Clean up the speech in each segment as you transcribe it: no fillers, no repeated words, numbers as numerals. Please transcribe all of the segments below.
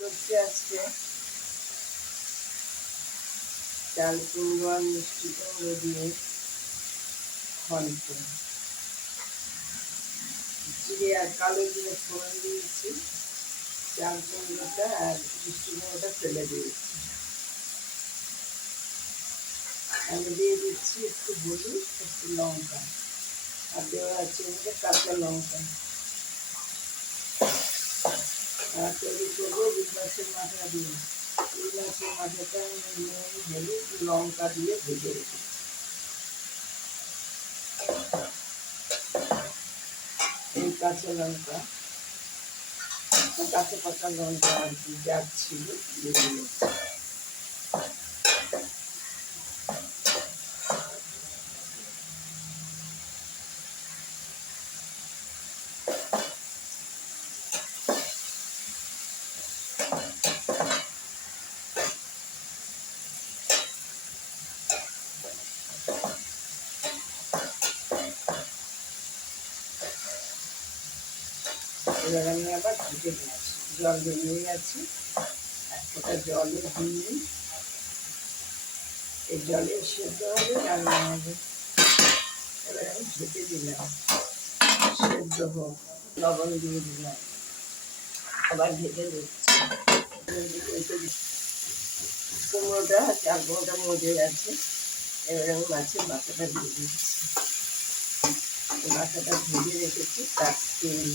হচ্ছে আজকে চাল কুমড়ো আর মিষ্টি কুমড়ো দিয়ে ঘন্ট। জিরে আর কালো জিরে ফোড়ন দিয়েছি, চাল কুমড়োটা আর মিষ্টি কুমড়োটা ফেলে দিয়েছি। আমি দিয়ে দিচ্ছি একটু হলুদ, একটু লঙ্কা, আর দেওয়া আছে কাঁচা লঙ্কা। আর তৈরি করবো রুই মাছের মাথা দিয়ে। রুই মাছের মাথাটা আমি নুন হলুদ লঙ্কা দিয়ে ভেজে রেখেছি। এই কাঁচা লঙ্কা, কাঁচা পাকা লঙ্কা আর কি যা ছিল দিয়ে দিয়েছি। এবার আমি আবার ঢেকে দিয়েছি, জল বেরিয়ে গেছে। এক ফোঁটা জলে দিয়ে এই জলে সেদ্ধ হবে, রান্না হবে। এবার আমি ঢেকে দিলাম, সেদ্ধ হোক। লবণ দিয়ে দিলাম, আবার ঢেকে দিচ্ছি। কুমড়োটা চাল কুমড়োটা মজে গেছে। এবার আমি মাছের মাথাটা দিয়ে দিচ্ছি। মাথাটা ভেজে রেখেছি, তার তেল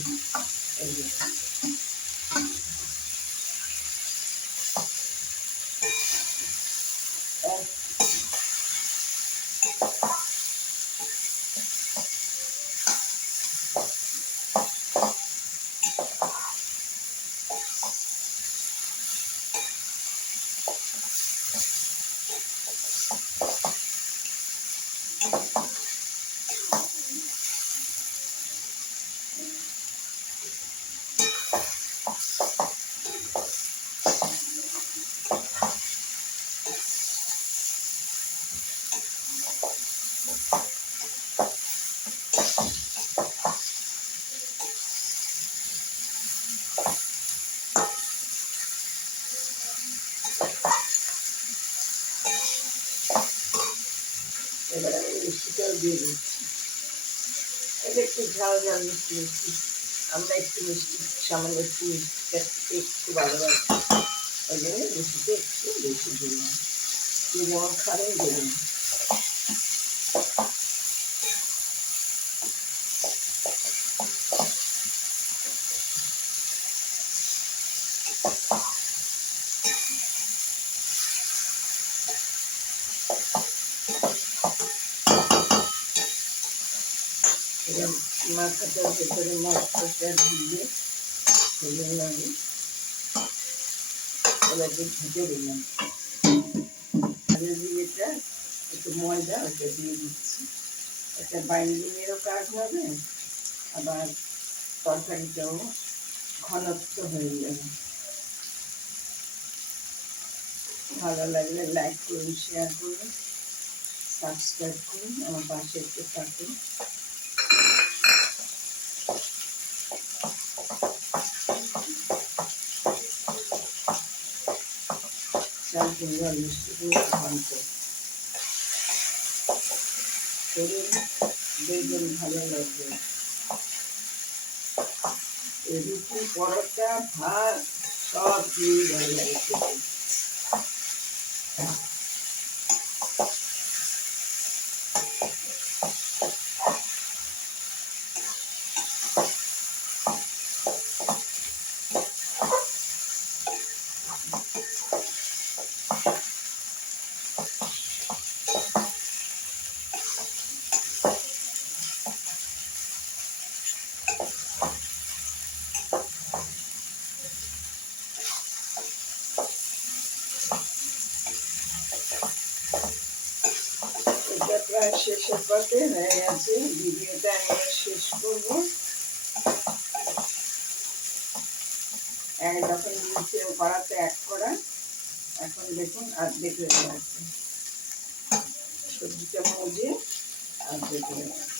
এবার আমি মিষ্টিটাও দিয়ে দিচ্ছি। এটা একটু ঝাল ঝাল মিষ্টি মিষ্টি, আমরা একটু মিষ্টি সামান্য একটু মিষ্টিটা একটু ভালোবাসি, ওই জন্য মিষ্টিটা একটু বেশি দিলাম। তুই যেমন খাবেন দেবেন। এবার মাথাটার ভেতরে মশলাটা দিয়ে আমি ওটাকে ঢেকে দিলাম। আগে দিয়েটা একটু ময়দা ওটা দিয়ে দিচ্ছি। একটা বাইন্ডিংয়েরও কাজ হবে, আবার তরকারিটাও ঘনত্ব হয়ে যাবে। ভালো লাগলে লাইক করুন, শেয়ার করুন, সাবস্ক্রাইব করুন, আমার পাশে একটু থাকুন। চাল কুমড়ো আর মিষ্টি কুমড়ো ঘন্ট করুন, দেখবেন ভালো লাগবে। রুটি, পরোটা, ভাত সব দিয়েই ভালো লাগে খেতে। এটা প্রায় শেষের পথে হয়ে গেছে। ভিডিওটা আমি শেষ করবো। যখন নিচে কড়াতে এক করা, এখন দেখুন অর্ধেক হয়ে গেছে। সবজিটা মজে অর্ধেক হয়ে গেছে।